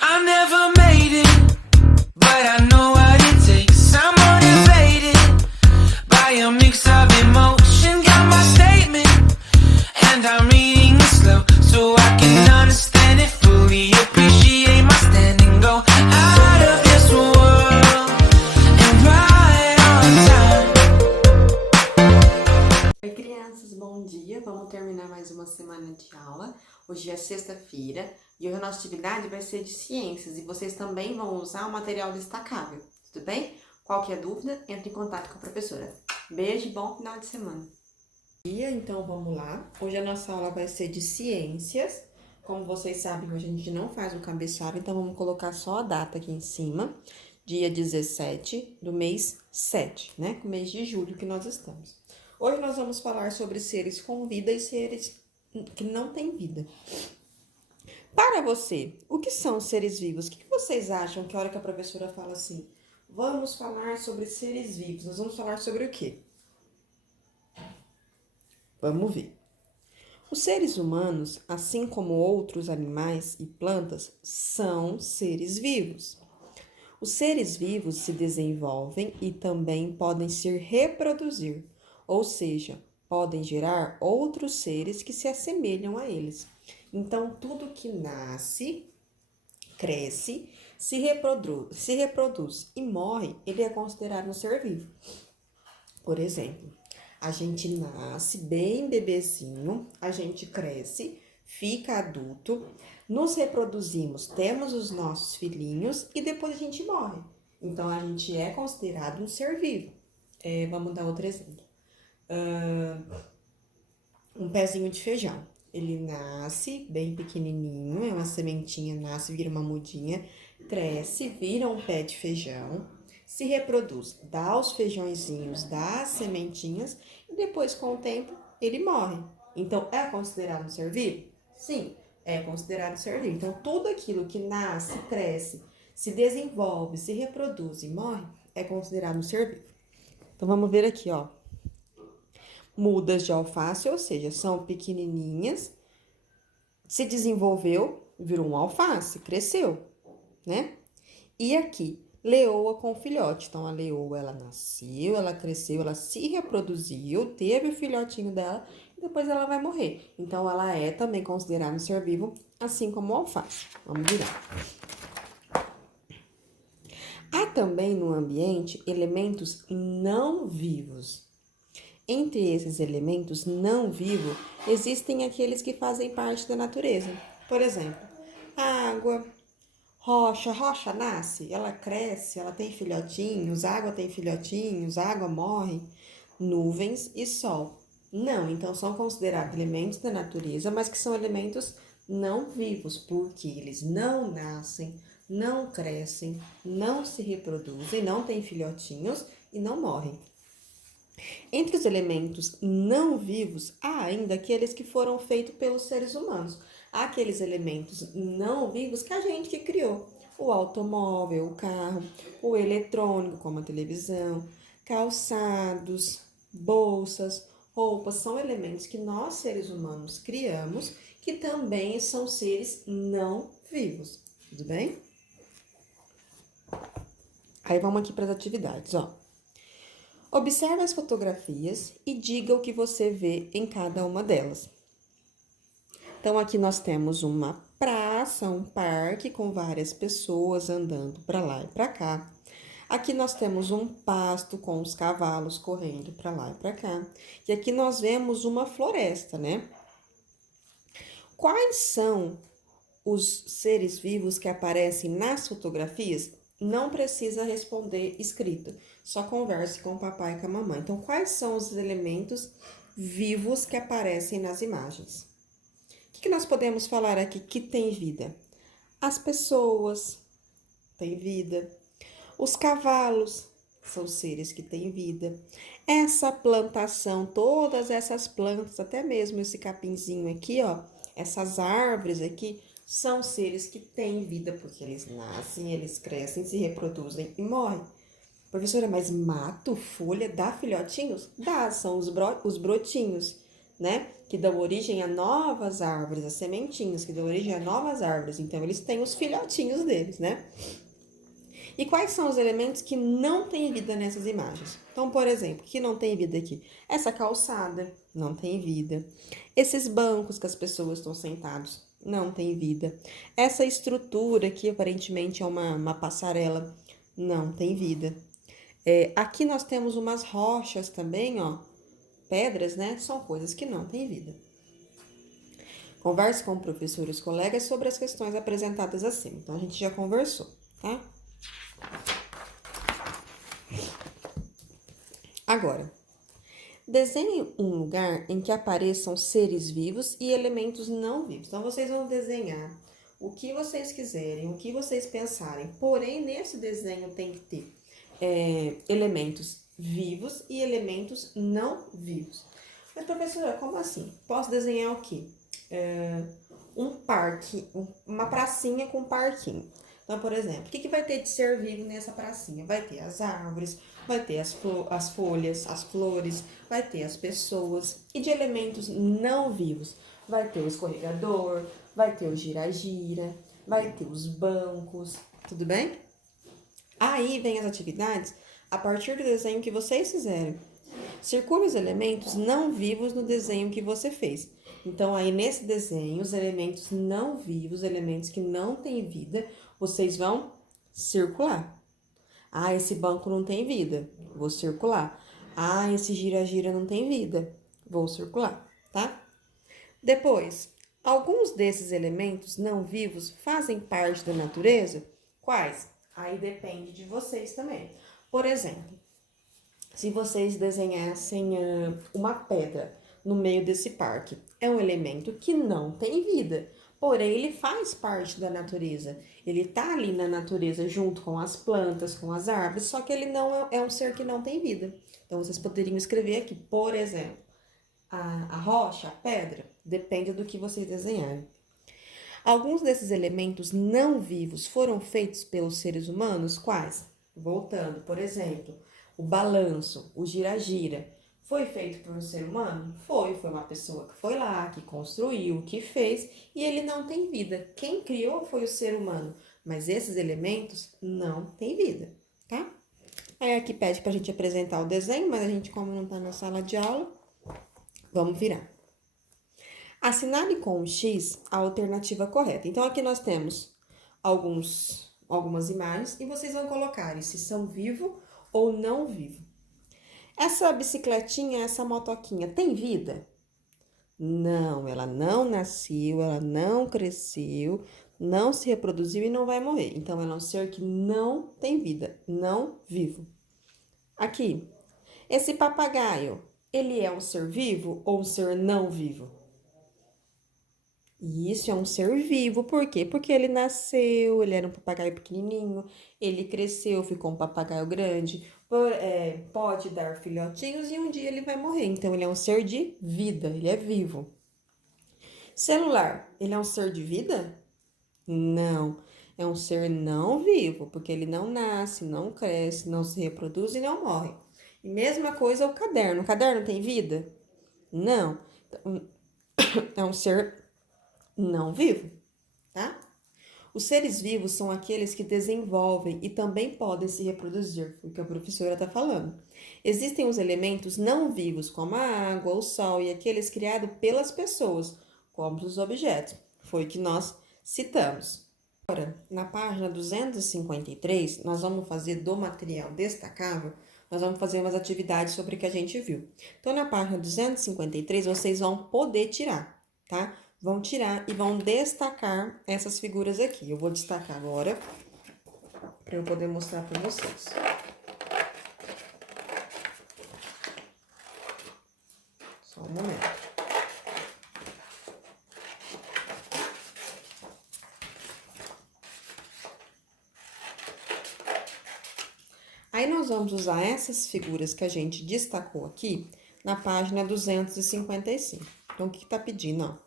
I never made it, but I know what it takes. I'm motivated by a mix of emotion. Got my statement, and I'm reading it slow so I can understand it fully. Appreciate my standing, go out of this world and right on time. Oi, crianças, bom dia. Vamos terminar mais uma semana de aula. Hoje é sexta-feira e hoje a nossa atividade vai ser de ciências e vocês também vão usar o material destacável, tudo bem? Qualquer dúvida, entre em contato com a professora. Beijo e bom final de semana. Então vamos lá. Hoje a nossa aula vai ser de ciências. Como vocês sabem, hoje a gente não faz o cabeçalho, então vamos colocar só a data aqui em cima. Dia 17 do mês 7, né? O mês de julho que nós estamos. Hoje nós vamos falar sobre seres com vida e seres que não têm vida. Para você, o que são seres vivos? O que vocês acham que a hora que a professora fala assim, vamos falar sobre seres vivos, nós vamos falar sobre o quê? Vamos ver. Os seres humanos, assim como outros animais e plantas, são seres vivos. Os seres vivos se desenvolvem e também podem se reproduzir, ou seja, podem gerar outros seres que se assemelham a eles. Então, tudo que nasce, cresce, se reproduz e morre, ele é considerado um ser vivo. Por exemplo, a gente nasce bem bebezinho, a gente cresce, fica adulto, nos reproduzimos, temos os nossos filhinhos e depois a gente morre. Então, a gente é considerado um ser vivo. Vamos dar outro exemplo. Um pezinho de feijão. Ele nasce bem pequenininho, é uma sementinha, nasce, vira uma mudinha, cresce, vira um pé de feijão, se reproduz, dá os feijõezinhos, dá as sementinhas e depois, com o tempo, ele morre. Então, é considerado um ser vivo? Sim, é considerado ser vivo. Então, tudo aquilo que nasce, cresce, se desenvolve, se reproduz e morre, é considerado um ser vivo. Então, vamos ver aqui, ó. Mudas de alface, ou seja, são pequenininhas, se desenvolveu, virou um alface, cresceu, né? E aqui, leoa com filhote. Então, a leoa, ela nasceu, ela cresceu, ela se reproduziu, teve o filhotinho dela e depois ela vai morrer. Então, ela é também considerada um ser vivo, assim como o alface. Vamos virar. Há também no ambiente elementos não vivos. Entre esses elementos não vivos, existem aqueles que fazem parte da natureza. Por exemplo, água, rocha. Rocha nasce, ela cresce, ela tem filhotinhos, água tem filhotinhos, água morre, nuvens e sol. Não, então são considerados elementos da natureza, mas que são elementos não vivos, porque eles não nascem, não crescem, não se reproduzem, não têm filhotinhos e não morrem. Entre os elementos não vivos, há ainda aqueles que foram feitos pelos seres humanos. Há aqueles elementos não vivos que a gente que criou. O automóvel, o carro, o eletrônico, como a televisão, calçados, bolsas, roupas, são elementos que nós, seres humanos, criamos, que também são seres não vivos. Tudo bem? Aí vamos aqui para as atividades, ó. Observe as fotografias e diga o que você vê em cada uma delas. Então, aqui nós temos uma praça, um parque com várias pessoas andando para lá e para cá. Aqui nós temos um pasto com os cavalos correndo para lá e para cá. E aqui nós vemos uma floresta, né? Quais são os seres vivos que aparecem nas fotografias? Não precisa responder escrito, só converse com o papai e com a mamãe. Então, quais são os elementos vivos que aparecem nas imagens? O que nós podemos falar aqui que tem vida? As pessoas têm vida. Os cavalos são seres que têm vida. Essa plantação, todas essas plantas, até mesmo esse capinzinho aqui, ó, essas árvores aqui, são seres que têm vida, porque eles nascem, eles crescem, se reproduzem e morrem. Professora, mas mato, folha, dá filhotinhos? Dá, são os brotinhos, né? Que dão origem a novas árvores, as sementinhas que dão origem a novas árvores. Então, eles têm os filhotinhos deles, né? E quais são os elementos que não têm vida nessas imagens? Então, por exemplo, que não tem vida aqui? Essa calçada não tem vida. Esses bancos que as pessoas estão sentados não tem vida. Essa estrutura que aparentemente é uma passarela não tem vida. Aqui nós temos umas rochas também, ó. Pedras, né? São coisas que não têm vida. Converse com o professor e os colegas sobre as questões apresentadas acima. Então, a gente já conversou, tá? Agora, desenhe um lugar em que apareçam seres vivos e elementos não vivos. Então, vocês vão desenhar o que vocês quiserem, o que vocês pensarem. Porém, nesse desenho tem que ter elementos vivos e elementos não vivos. Mas, professora, como assim? Posso desenhar o quê? Um parque, uma pracinha com um parquinho. Então, por exemplo, o que vai ter de ser vivo nessa pracinha? Vai ter as árvores, vai ter as folhas, as flores, vai ter as pessoas. E de elementos não vivos, vai ter o escorregador, vai ter o gira-gira, vai ter os bancos, tudo bem? Aí vem as atividades a partir do desenho que vocês fizeram. Circule os elementos não vivos no desenho que você fez. Então, aí nesse desenho, os elementos não vivos, elementos que não têm vida, vocês vão circular. Ah, esse banco não tem vida, vou circular. Ah, esse gira-gira não tem vida, vou circular, tá? Depois, alguns desses elementos não vivos fazem parte da natureza? Quais? Aí depende de vocês também. Por exemplo, se vocês desenhassem uma pedra no meio desse parque, é um elemento que não tem vida, porém ele faz parte da natureza. Ele tá ali na natureza junto com as plantas, com as árvores, só que ele não é um ser que não tem vida. Então vocês poderiam escrever aqui, por exemplo, a rocha, a pedra, depende do que vocês desenharem. Alguns desses elementos não vivos foram feitos pelos seres humanos? Quais? Voltando, por exemplo, o balanço, o gira-gira, foi feito por um ser humano? Foi uma pessoa que foi lá, que construiu, que fez, e ele não tem vida. Quem criou foi o ser humano, mas esses elementos não têm vida, tá? Aí aqui pede pra gente apresentar o desenho, mas a gente, como não tá na sala de aula, vamos virar. Assinale com um X a alternativa correta. Então, aqui nós temos algumas imagens e vocês vão colocar se são vivo ou não vivo. Essa bicicletinha, essa motoquinha, tem vida? Não, ela não nasceu, ela não cresceu, não se reproduziu e não vai morrer. Então, ela é um ser que não tem vida, não vivo. Aqui, esse papagaio, ele é um ser vivo ou um ser não vivo? E isso é um ser vivo, por quê? Porque ele nasceu, ele era um papagaio pequenininho, ele cresceu, ficou um papagaio grande, pode dar filhotinhos e um dia ele vai morrer. Então, ele é um ser de vida, ele é vivo. Celular, ele é um ser de vida? Não, é um ser não vivo, porque ele não nasce, não cresce, não se reproduz e não morre. E mesma coisa o caderno. O caderno tem vida? Não, é um ser não vivo, tá? Os seres vivos são aqueles que desenvolvem e também podem se reproduzir, foi o que a professora está falando. Existem os elementos não vivos, como a água, o sol e aqueles criados pelas pessoas, como os objetos, foi o que nós citamos. Agora, na página 253, nós vamos fazer do material destacável, nós vamos fazer umas atividades sobre o que a gente viu. Então, na página 253, vocês vão poder tirar, tá? Vão tirar e vão destacar essas figuras aqui. Eu vou destacar agora, para eu poder mostrar para vocês. Só um momento. Aí, nós vamos usar essas figuras que a gente destacou aqui na página 255. Então, o que tá pedindo, ó?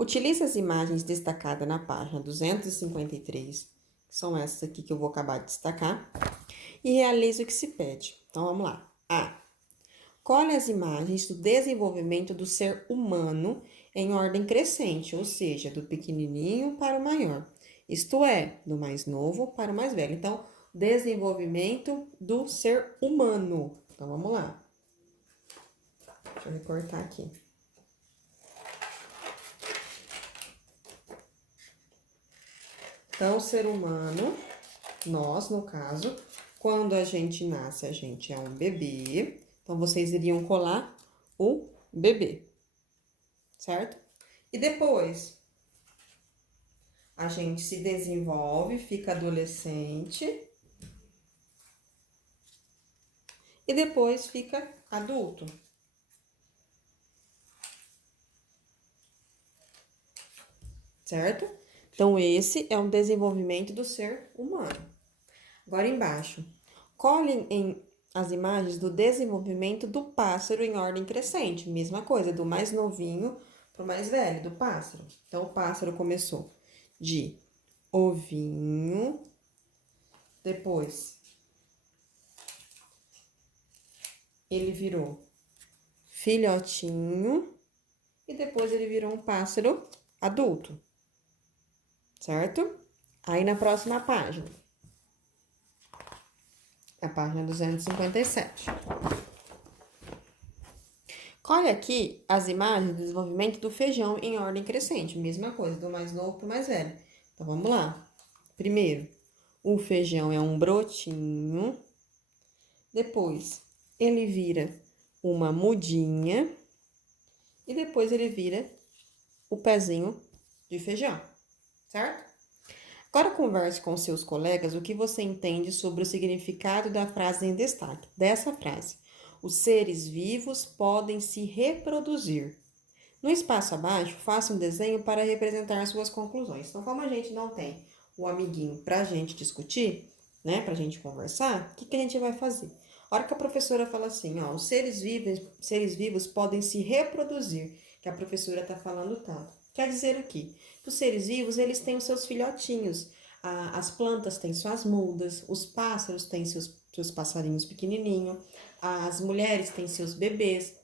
Utilize as imagens destacadas na página 253, que são essas aqui que eu vou acabar de destacar, e realize o que se pede. Então, vamos lá. A. Colhe as imagens do desenvolvimento do ser humano em ordem crescente, ou seja, do pequenininho para o maior. Isto é, do mais novo para o mais velho. Então, desenvolvimento do ser humano. Então, vamos lá. Deixa eu recortar aqui. Então, o ser humano, nós, no caso, quando a gente nasce, a gente é um bebê. Então, vocês iriam colar o bebê, certo? E depois, a gente se desenvolve, fica adolescente. E depois fica adulto. Certo? Então, esse é o desenvolvimento do ser humano. Agora, embaixo. Colhem as imagens do desenvolvimento do pássaro em ordem crescente. Mesma coisa, do mais novinho para o mais velho, do pássaro. Então, o pássaro começou de ovinho, depois ele virou filhotinho e depois ele virou um pássaro adulto, certo? Aí na próxima página, a página 257. Colhe aqui as imagens do desenvolvimento do feijão em ordem crescente, mesma coisa, do mais novo para o mais velho. Então vamos lá. Primeiro, o feijão é um brotinho, depois ele vira uma mudinha e depois ele vira o pezinho de feijão, certo? Agora converse com seus colegas o que você entende sobre o significado da frase em destaque. Dessa frase, os seres vivos podem se reproduzir. No espaço abaixo, faça um desenho para representar suas conclusões. Então, como a gente não tem o amiguinho para a gente discutir, né, para a gente conversar, o que a gente vai fazer? A hora que a professora fala assim, ó, os seres vivos podem se reproduzir, que a professora está falando tanto. Quer dizer o quê? Os seres vivos, eles têm os seus filhotinhos. As plantas têm suas mudas, os pássaros têm seus passarinhos pequenininhos, as mulheres têm seus bebês.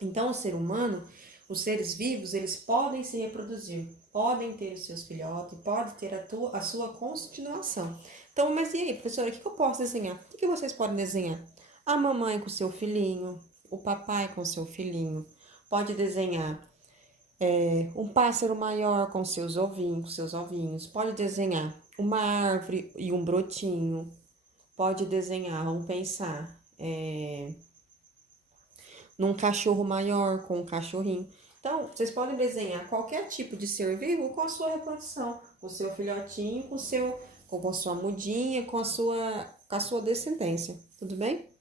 Então, o ser humano, os seres vivos, eles podem se reproduzir, podem ter os seus filhotes, podem ter a sua continuação. Então, mas e aí, professora, o que eu posso desenhar? O que vocês podem desenhar? A mamãe com seu filhinho, o papai com seu filhinho. Pode desenhar um pássaro maior com seus ovinhos. Pode desenhar uma árvore e um brotinho. Pode desenhar, vamos pensar, num cachorro maior com um cachorrinho. Então, vocês podem desenhar qualquer tipo de ser vivo com a sua reprodução, com o seu filhotinho, com sua mudinha, com a sua descendência. Tudo bem?